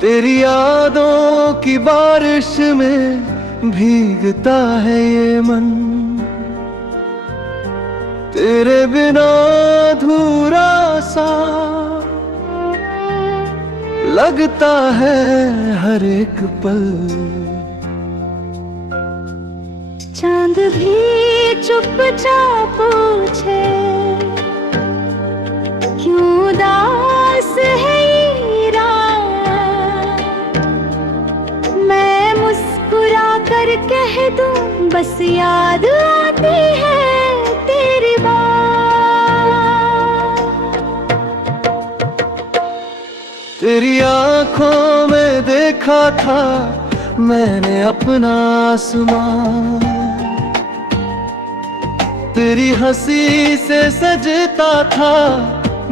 तेरी यादों की बारिश में भीगता है ये मन, तेरे बिना अधूरा सा लगता है हर एक पल। चांद भी चुपचाप पूछे क्यों उदास है ये रात। मैं मुस्कुरा कर कह दूं बस याद आती है तेरी बात। तेरी आंखों में देखा था मैंने अपना आसमां, तेरी हंसी से सजता था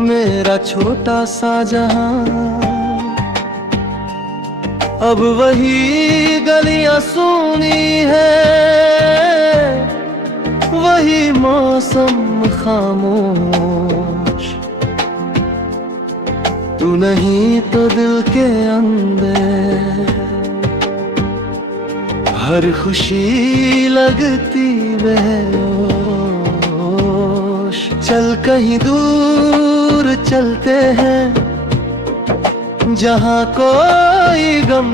मेरा छोटा सा जहां। अब वही गलियां सूनी है, वही मौसम खामोश। तू नहीं तो दिल के अंदर हर खुशी लगती बेहोश। चल कहीं दूर चलते हैं जहां कोई गम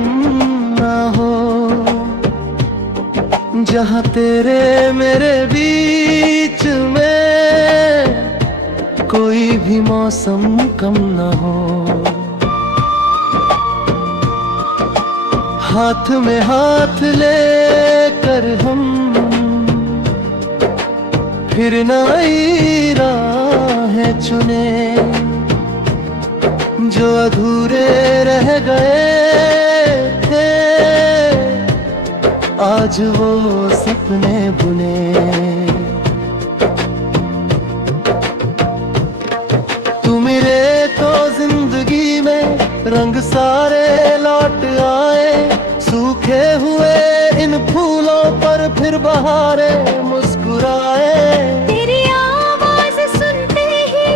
ना हो, जहां तेरे मेरे बीच में कोई भी मौसम कम ना हो। हाथ में हाथ लेकर हम फिर नई राहें चुने, जो अधूरे रह गए थे आज वो सपने बुने। तू मिले तो जिंदगी में रंग सारे लौट आए, सूखे हुए इन फूलों पर फिर बहारें मुस्कुराए। तेरी आवाज सुनते ही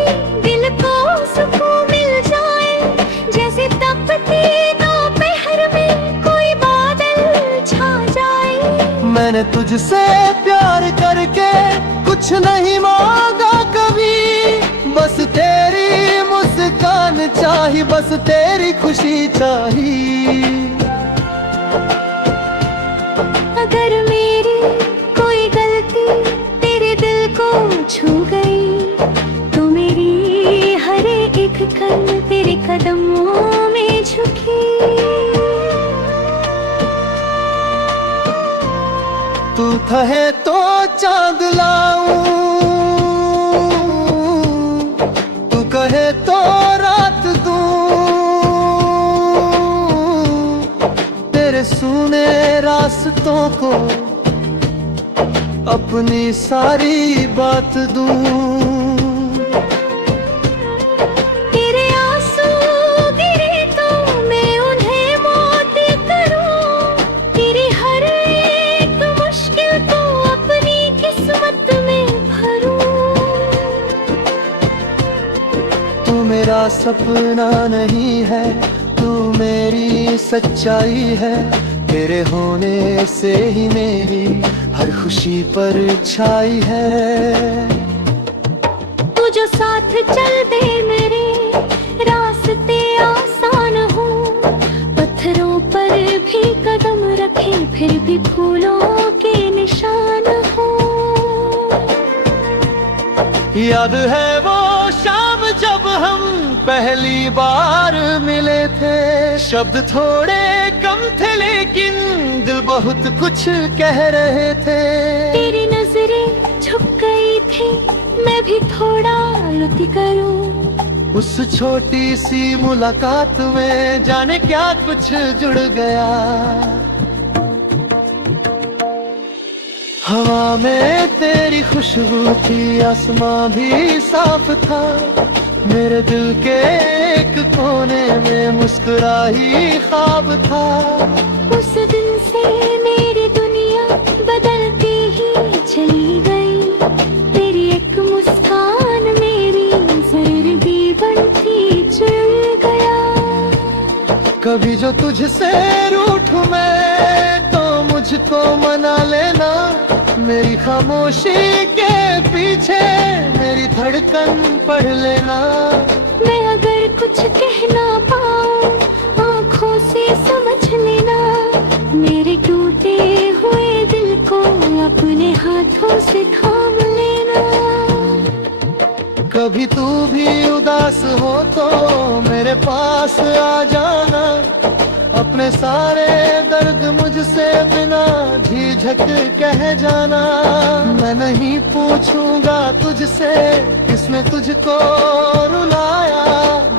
दिल को सुकून मिल जाए, जैसे तपती दोपहर में कोई बादल छा जाए। मैंने तुझसे प्यार करके कुछ नहीं मांगा कभी, बस तेरी मुस्कान चाहिए, बस तेरी खुशी चाहिए। अगर मेरी कोई गलती तेरे दिल को छू गई, तो मेरी हर एक कल तेरे कदमों में झुकी। तू कहे तो चांद लाऊं, तू कहे तो रात दूं, तेरे सूने रास्तों को अपनी सारी बात दूं। तेरे आंसू गिरे तो मैं उन्हें मोती करूं, तेरी हर एक मुश्किल को अपनी किस्मत में भरूं। तू मेरा सपना नहीं है, तू मेरी सच्चाई है, तेरे होने से ही मेरी हर खुशी पर छाई है। तू जो साथ चल दे मेरे रास्ते आसान हो, पत्थरों पर भी कदम रखे फिर भी फूलों के निशान हो। याद है वो शाम जब हम पहली बार मिले थे, शब्द थोड़े कम थे लेकिन दिल बहुत कुछ कह रहे थे। तेरी नजरें झुक गई थी, मैं भी थोड़ा लुत्ती करूं। उस छोटी सी मुलाकात में जाने क्या कुछ जुड़ गया। हवा में तेरी खुशबू थी, आसमां भी साफ था, मेरे दिल के एक कोने में मुस्कुराही ख्वाब था। उस दिन से मेरी दुनिया बदलती ही चली गई, तेरी एक मुस्कान मेरी जिंदगी बनती चल गया। कभी जो तुझसे रूठूं मैं तो मुझको मना लेना। मेरी खामोशी के पीछे मेरी धड़कन पढ़ लेना। मैं अगर कुछ कह ना पाऊं आँखों से समझ लेना। मेरे टूटे हुए दिल को अपने हाथों से थाम लेना। कभी तू भी उदास हो तो मेरे पास आ जाना। अपने सारे दर्द मुझसे बिना झिझक कह जाना। मैं नहीं पूछूंगा तुझसे किसने तुझको रुलाया।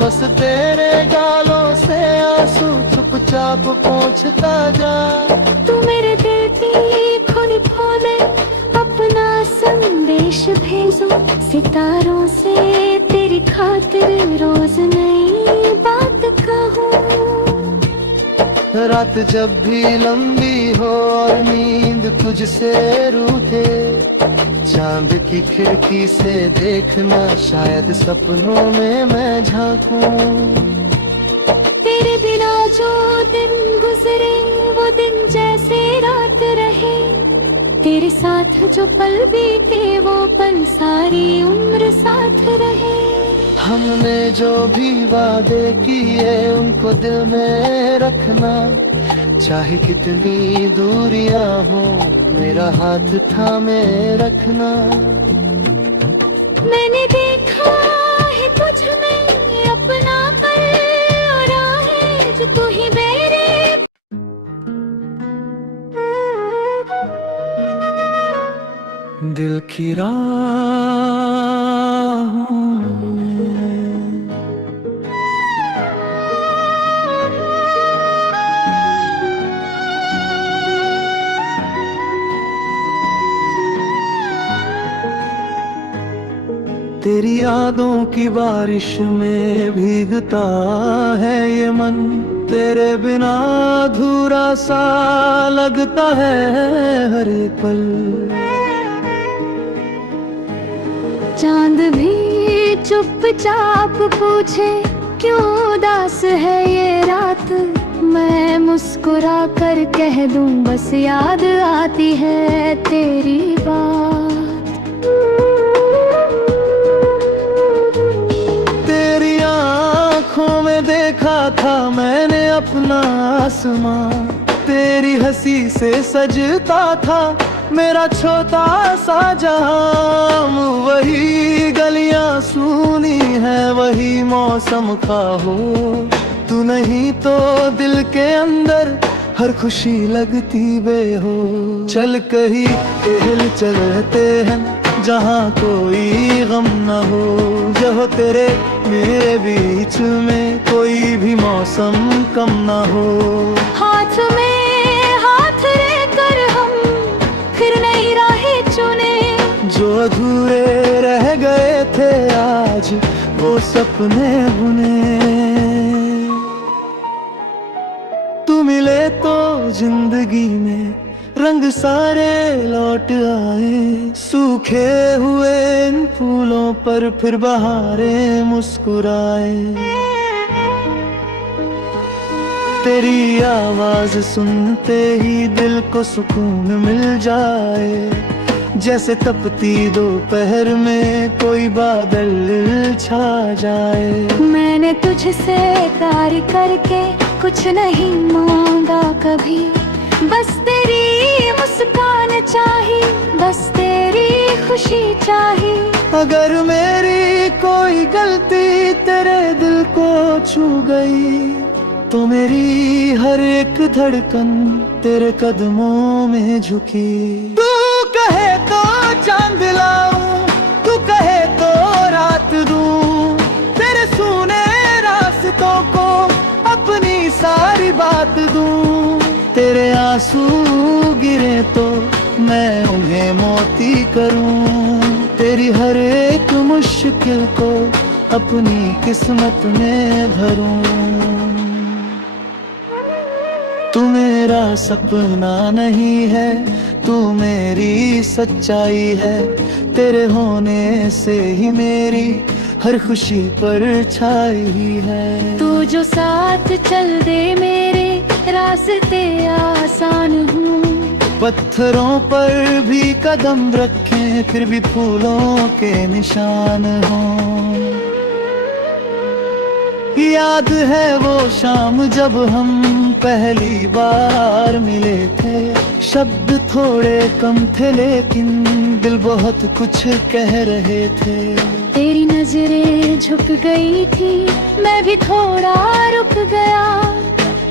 बस तेरे गालों से आंसू चुपचाप पोंछता जा। तू मेरे दिल की खुद खोले अपना संदेश भेजो। सितारों से तेरी खातिर रोज नई बात कहूँ। रात जब भी लंबी हो और नींद तुझसे रूठे, चांद की खिड़की से देखना शायद सपनों में मैं झांकूं। तेरे बिना जो दिन गुजरे वो दिन जैसे रात रहे। तेरे साथ जो पल बीते वो पल सारी उम्र साथ रहे। हमने जो भी वादे किए उनको दिल में रखना। चाहे कितनी दूरियां हो मेरा हाथ थामे रखना। मैंने देखा है तुझ में अपना पल और आहे जो तू ही मेरे। दिल की राहों तेरी यादों की बारिश में भीगता है ये मन। तेरे बिना अधूरा सा लगता है हर एक पल। चांद भी चुपचाप पूछे क्यों उदास है ये रात। मैं मुस्कुरा कर कह दूं बस याद आती है तेरी बात। तेरी आँखों में देखा था मैंने अपना आसमां। तेरी हंसी से सजता था मेरा छोटा सा जहां। वही गलियां सूनी है वही मौसम का हो। तू नहीं तो दिल के अंदर हर खुशी लगती बेहो। चल कहीं हिल चलते हैं जहाँ कोई गम न हो। जो हो तेरे मेरे बीच में कोई भी मौसम कम न हो। हाथ में हाथ लेकर हम फिर नई राहें चुने। जो अधूरे रह गए थे आज वो सपने बुने। तू मिले तो जिंदगी में रंग सारे लौट आए। सूखे हुए इन फूलों पर फिर बहारें मुस्कुराए। तेरी आवाज सुनते ही दिल को सुकून मिल जाए। जैसे तपती दोपहर में कोई बादल छा जाए। मैंने तुझसे प्यार करके कुछ नहीं मांगा कभी। बस तेरी मुस्कान चाहिए बस तेरी खुशी चाहिए। अगर मेरी कोई गलती तेरे दिल को छू गई तो मेरी हर एक धड़कन तेरे कदमों में झुकी। तू कहे तो चांद लाऊं तू कहे तो रात दूं। तेरे सुने रास्तों को अपनी सारी बात दूं। तेरे आंसू गिरे तो मैं उन्हें मोती करूं। तेरी हर एक मुश्किल को अपनी किस्मत में भरूं। तू मेरा सपना नहीं है तू मेरी सच्चाई है। तेरे होने से ही मेरी हर खुशी पर छाई है। तू जो साथ चल दे मेरे रास्ते आसान हूँ। पत्थरों पर भी कदम रखें फिर भी फूलों के निशान हों। याद है वो शाम जब हम पहली बार मिले थे। शब्द थोड़े कम थे लेकिन दिल बहुत कुछ कह रहे थे। तेरी नजरें झुक गई थी, मैं भी थोड़ा रुक गया।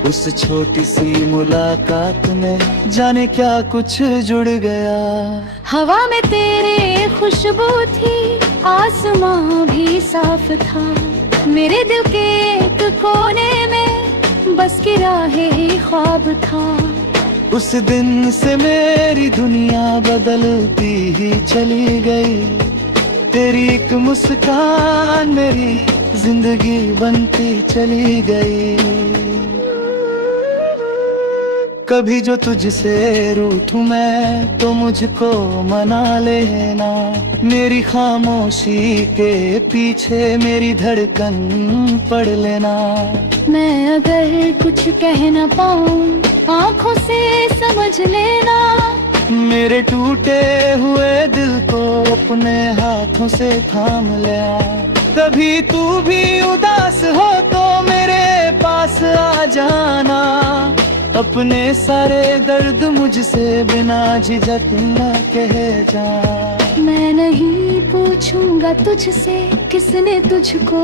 उस छोटी सी मुलाकात में जाने क्या कुछ जुड़ गया। हवा में तेरे खुशबू थी, आसमां भी साफ था। मेरे दिल के एक कोने में बस की राहे ख्वाब था। उस दिन से मेरी दुनिया बदलती ही चली गई। तेरी एक मुस्कान मेरी जिंदगी बनती चली गई। कभी जो तुझसे रूठूं मैं तो मुझको मना लेना। मेरी खामोशी के पीछे मेरी धड़कन पढ़ लेना। मैं अगर कुछ कह न पाऊं आंखों से समझ लेना। मेरे टूटे हुए दिल को अपने हाथों से थाम लेना। कभी तू भी उदास हो तो मेरे पास आ जाना। अपने सारे दर्द मुझसे बिना झिझक न कह जा। मैं नहीं पूछूंगा तुझसे किसने तुझको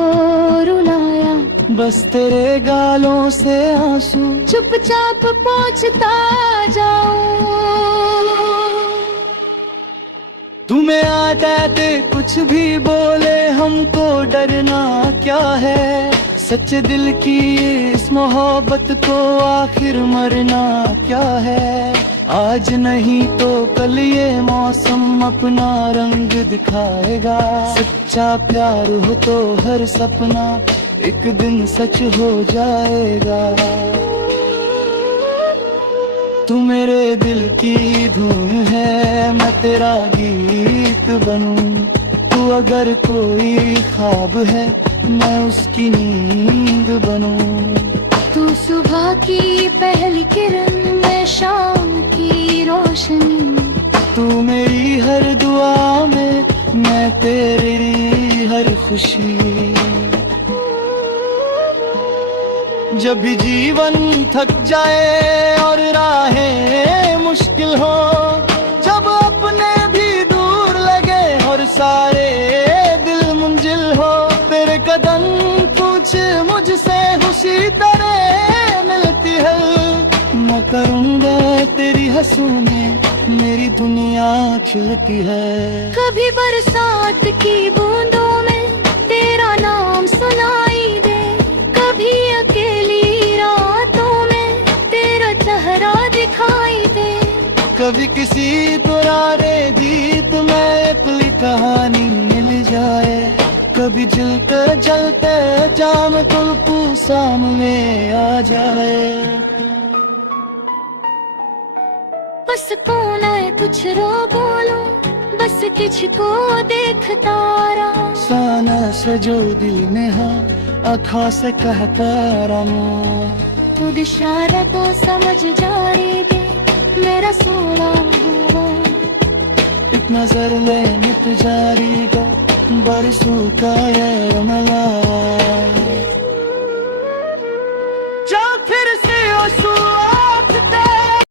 रुलाया। बस तेरे गालों से आंसू चुपचाप पहुंचता जाऊं। तुम्हें आते कुछ भी बोले हमको डरना क्या है। सच्चे दिल की इस मोहब्बत को आखिर मरना क्या है। आज नहीं तो कल ये मौसम अपना रंग दिखाएगा। सच्चा प्यार हो तो हर सपना एक दिन सच हो जाएगा। तू मेरे दिल की धुन है मैं तेरा गीत बनूं। तू अगर कोई ख्वाब है मैं उसकी नींद बनूं। तू सुबह की पहली किरण मैं शाम की रोशनी। तू मेरी हर दुआ में मैं तेरी हर खुशी। जब भी जीवन थक जाए और राहें मुश्किल हो। जब अपने भी दूर लगे और सारे दिल मुंजिल हो। तेरे कदम कुछ मुझसे उसी तरह मिलती है। मैं करूँगा तेरी हंसों में मेरी दुनिया खिलती है। कभी बरसात की बूंदों में तेरा नाम सुनाई दे। कभी अकेली रातों में तेरा चेहरा दिखाई दे। कभी किसी पुराने गीत में अपनी कहानी मिल जाए। कभी जलते जलते जाम तुलपू सामने आ जाए। बस कौन है कुछ रो बोलो बस किसको देखता रहा। साना सजो दिल में हाँ आँखों से कहता रहा। तू इशारा तो समझ जाए दे मेरा सोना हुआ। एक नजर में मिट जाएगा बरसों का ये रमला।